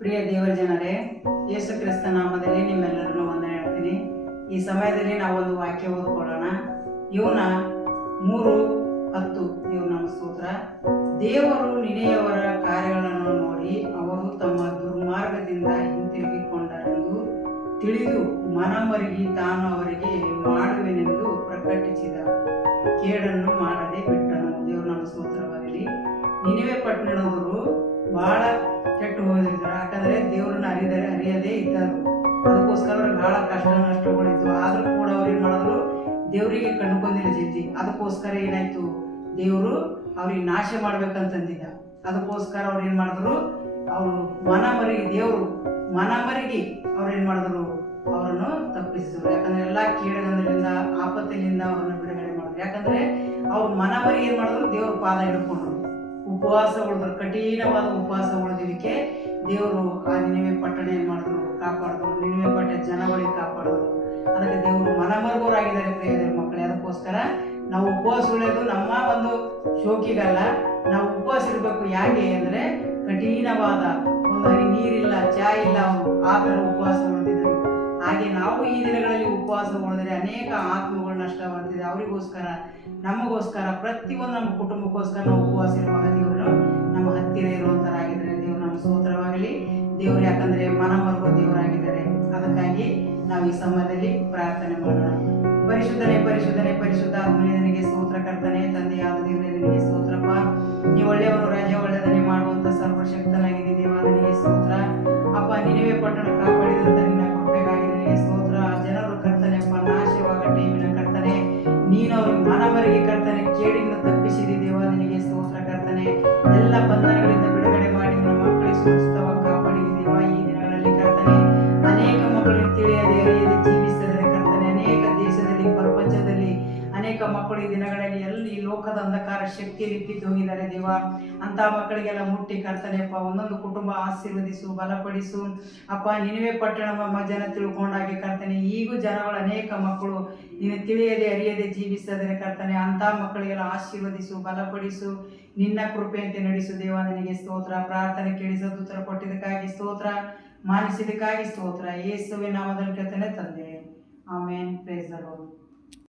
ಪ್ರಿಯ ದೇವರ ಜನರೇ, ಯೇಸು ಕ್ರಿಸ್ತ ನಾಮದಲ್ಲಿ ನಿಮ್ಮೆಲ್ಲರನ್ನು ವಂದನೆ ಹೇಳ್ತೀನಿ. ಈ ಸಮಯದಲ್ಲಿ ನಾವೊಂದು ವಾಕ್ಯ ಓದ್ಕೊಳ್ಳೋಣ. ಯೋನ 3:10. ದೇವ್ರ ನಮ್ಮ ಸ್ತೋತ್ರ. ದೇವರು ನಿನೆಯವರ ಕಾರ್ಯಗಳನ್ನು ನೋಡಿ ಅವರು ತಮ್ಮ ದುರ್ಮಾರ್ಗದಿಂದ ಹಿಂತಿರುಗಿಕೊಂಡರೆಂದು ತಿಳಿದು ಮನಮರುಗಿ ತಾನು ಅವರಿಗೆ ಮಾಡುವೆನೆಂದು ಪ್ರಕಟಿಸಿದ ಕೇಡನ್ನು ಮಾಡದೆ ಬಿಟ್ಟನು. ದೇವ್ರ ನಮ್ಮ ಸ್ತೋತ್ರವಾಗಲಿ. ನಿನೆವೆ ಪಟ್ಟಣದವರು ಬಹಳ ಕೆಟ್ಟು ಹೋಗಿದ್ರು. ಯಾಕಂದ್ರೆ ದೇವ್ರನ್ನ ಅರಿಯದೇ ಇದ್ದರು. ಅದಕ್ಕೋಸ್ಕರ ಅವ್ರಿಗೆ ಬಹಳ ಕಷ್ಟ ನಷ್ಟಗಳಿತ್ತು. ಆದ್ರೂ ಕೂಡ ಅವ್ರು ಏನ್ ಮಾಡಿದ್ರು, ದೇವರಿಗೆ ಕಂಡುಕೊಂಡಿಲ್ಲ ಜಲ್ದಿ. ಅದಕ್ಕೋಸ್ಕರ ಏನಾಯ್ತು, ದೇವರು ಅವ್ರಿಗೆ ನಾಶ ಮಾಡ್ಬೇಕಂತಂದಿದ್ದ. ಅದಕ್ಕೋಸ್ಕರ ಅವ್ರು ಏನ್ ಮಾಡಿದ್ರು, ಅವರು ದೇವರು ಮನಮರುಗಿ ಅವ್ರು ಏನ್ ಮಾಡಿದ್ರು, ಅವರನ್ನು ತಪ್ಪಿಸಿದ್ರು. ಯಾಕಂದ್ರೆ ಎಲ್ಲಾ ಕೀಡಗಳಿಂದ ಆಪತ್ತಿನಿಂದ ಅವರನ್ನು ಬಿಡುಗಡೆ ಮಾಡಿದ್ರು. ಯಾಕಂದ್ರೆ ಅವ್ರು ಮನಮರುಗಿ ಏನ್ ಮಾಡಿದ್ರು, ದೇವ್ರ ಪಾದ ಹಿಡ್ಕೊಂಡ್ರು, ಉಪವಾಸ ಉಳಿದ್ರು. ಕಠಿಣವಾದ ಉಪವಾಸ ಉಳಿದಿದ್ದಕ್ಕೆ ದೇವರು ಆ ನಿನೆವೆ ಪಟ್ಟಣ ಏನ್ ಮಾಡಿದ್ರು, ಕಾಪಾಡಿದ್ರು. ನಿನೆವೆ ಪಟ್ಟಣ ಜನಗಳಿಗೆ ಕಾಪಾಡಿದ್ರು. ಅದಕ್ಕೆ ದೇವರು ಮನಮರುಗೋರಾಗಿದ್ದಾರೆ ಪ್ರಿಯ ದೇವ್ರ ಮಕ್ಕಳೇ. ಅದಕ್ಕೋಸ್ಕರ ನಾವು ಉಪವಾಸ ಉಳಿಯೋದು ನಮ್ಮ ಒಂದು ಶೋಕಿಗಲ್ಲ, ನಾವು ಉಪವಾಸ ಇರಬೇಕು. ಯಾಕೆ ಅಂದ್ರೆ ಕಠಿಣವಾದ ಒಂದು ಹನಿ ನೀರಿಲ್ಲ, ಚಾ ಇಲ್ಲ, ಅವರು ಆ ತರ ಉಪವಾಸ ಉಳಿದಿದ್ರು. ಹಾಗೆ ನಾವು ಈ ದಿನಗಳಲ್ಲಿ ಉಪವಾಸ ಉಳಿದ್ರೆ ಅನೇಕ ಆತ್ಮಗಳು ನಷ್ಟ ಬರ್ತಿದೆ. ಅವರಿಗೋಸ್ಕರ, ನಮಗೋಸ್ಕರ, ಪ್ರತಿಯೊಂದು ನಮ್ಮ ಕುಟುಂಬಕ್ಕೋಸ್ಕರ ನಾವು ಉಪವಾಸ ಇರುವಾಗ ದೇವರು ನಮ್ಮ ಹತ್ತಿರ ಇರುವಂತರಾಗಿದ್ದಾರೆ. ದೇವರು ನಮ್ಮ ಸ್ತೋತ್ರವಾಗಲಿ. ದೇವರು ಯಾಕಂದ್ರೆ ಮನಮರುಗೋ ದೇವರಾಗಿದ್ದಾರೆ. ಅದಕ್ಕಾಗಿ ನಾವು ಈ ಸಮಯದಲ್ಲಿ ಪ್ರಾರ್ಥನೆ ಮಾಡೋಣ. ಪರಿಶುದ್ಧನೇ ಪರಿಶುದ್ಧನೇ ಪರಿಶುದ್ಧಾತ್ಮನೇ ನಿನಗೆ ಸ್ತೋತ್ರ ಕರ್ತನೆ. ತಂದೆಯಾದ ದೇವರೇ ನಿನಗೆ ಸ್ತೋತ್ರಪ್ಪ. ನೀವು ಒಳ್ಳೆಯವರು, ರಾಜ್ಯ ಒಳ್ಳೆಯದನ್ನೇ ಮಾಡುವಂತ ಸರ್ವಶಕ್ತನಾಗಿದೆ ದೇವ, ನಿನಗೆ ಸ್ತೋತ್ರ ಅಪ್ಪ. ನಿನೆವೆ ಪಟ್ಟಣ ಕಾಪಾಡಿದಂತ ನಿನ್ನ ಕೃಪೆಗಾಗಿ ನಿನಗೆ ಸ್ತೋತ್ರ. ಜನರು ಕರ್ತನೆಪ್ಪ ನಾಶವಾಗ ಟೈಮಿನ ಕರ್ತನೆ, ನೀನು ಅವ್ರಿಗೆ ಮನಮರುಗಿ ಕರ್ತನೆ ಕೇಡಿಂದ ತಪ್ಪಿಸಿದಿ ದೇವ, ನಿನಗೆ ಸ್ತೋತ್ರ ಕರ್ತನೆ. ಎಲ್ಲ ಬಂಧನಗಳಿಂದ ಬಿಡುಗಡೆ ಮಾಡಿ ನಮ್ಮ ಮಕ್ಕಳಿಗೆ ಸುರಕ್ಷಿತವಾಗಿ ಕಾಪಾಡಿದಿ ದೇವ. ಈ ದಿನಗಳಲ್ಲಿ ಕರ್ತನೆ ಅನೇಕ ಮಕ್ಕಳು ತಿಳಿಯದೆ ಜೀವಿಸಿದರೆ ಕರ್ತನೆ, ಅನೇಕ ದೇಶದಲ್ಲಿ, ಪ್ರಪಂಚದಲ್ಲಿ ಅನೇಕ ಮಕ್ಕಳು ಈ ದಿನಗಳಲ್ಲಿ ಎಲ್ಲಿ ಲೋಕದ ಅಂಧಕಾರ ಶಕ್ತಿಯಲ್ಲಿ ಬಿದ್ದು ಹೋಗಿದ್ದಾರೆ ದೇವ. ಅಂತ ಮಕ್ಕಳಿಗೆಲ್ಲ ಮುಟ್ಟಿ ಕರ್ತನೆಪ್ಪ ಒಂದೊಂದು ಕುಟುಂಬ ಆಶೀರ್ವದಿಸು, ಬಲಪಡಿಸು ಅಪ್ಪ. ನಿನವೆ ಪಟ್ಟಣ ಜನ ತಿಳ್ಕೊಂಡಾಗೆ ಕರ್ತನೆ, ಈಗೂ ಜನಗಳು ಅನೇಕ ಮಕ್ಕಳು ನೀನು ತಿಳಿಯದೆ ಅರಿಯದೆ ಜೀವಿಸಿದರೆ ಕರ್ತನೆ, ಅಂತ ಮಕ್ಕಳಿಗೆಲ್ಲ ಆಶೀರ್ವದಿಸು, ಬಲಪಡಿಸು, ನಿನ್ನ ಕೃಪೆಯಂತೆ ನಡೆಸು ದೇವ, ನಿನಗೆ ಸ್ತೋತ್ರ. ಪ್ರಾರ್ಥನೆ ಕೇಳಿಸೋದು ಉತ್ತರ ಕೊಟ್ಟಿದ್ದಕ್ಕಾಗಿ ಸ್ತೋತ್ರ, ಮಾನಿಸಿದಕ್ಕಾಗಿ ಸ್ತೋತ್ರ. ಯೇಸುವಿನ ನಾಮದಲ್ಲಿ ಕೇಳ್ತೇನೆ ತಂದೆ, ಆಮೇನ್. Praise the lord.